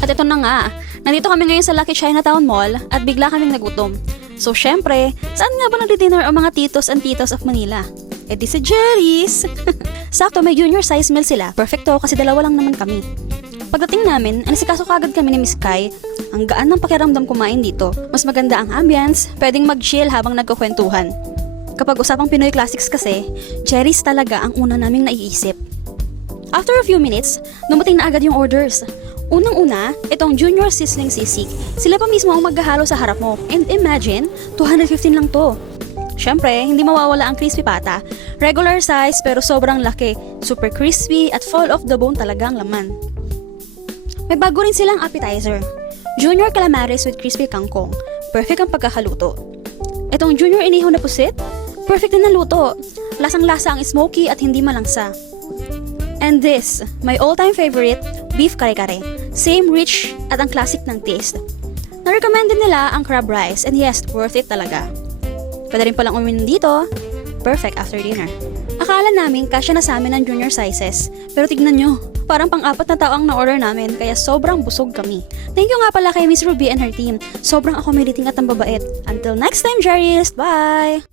At ito na nga, nandito kami ngayon sa Lucky Chinatown Mall at bigla kaming nagutom. So syempre, saan nga ba nagdi-dinner ang mga titos and titos of Manila? Eh di si Jerry's! Sakto, may junior size meal sila. Perfecto kasi dalawa lang naman kami. Pagdating namin, anisikaso kagad kami ni Miss Kai. Ang gaan ng pakiramdam kumain dito. Mas maganda ang ambience, pwedeng mag-chill habang nagkukwentuhan. Kapag usapang Pinoy Classics kasi, Jerry's talaga ang una naming naiisip. After a few minutes, dumating na agad yung orders. Unang-una, itong Junior Sizzling Sisig. Sila pa mismo ang maghahalo sa harap mo. And imagine, 215 lang to. Syempre, hindi mawawala ang crispy pata. Regular size pero sobrang laki. Super crispy at full of the bone talaga ang laman. May bago rin silang appetizer. Junior Calamares with crispy kangkong. Perfect ang pagkakaluto. Itong Junior Inihaw na pusit. Perfect din ang luto. Lasang-lasa ang smoky at hindi malangsa. And this, my all-time favorite, beef kare-kare. Same rich at ang classic ng taste. Na-recommend din nila ang crab rice and yes, worth it talaga. Pwede rin palang uminom dito. Perfect after dinner. Akala namin kasya na sa amin ang junior sizes. Pero tignan nyo, parang pang-apat na tao ang na-order namin kaya sobrang busog kami. Thank you nga pala kay Miss Ruby and her team. Sobrang accommodating at ang babait. Until next time, Jerry's! Bye!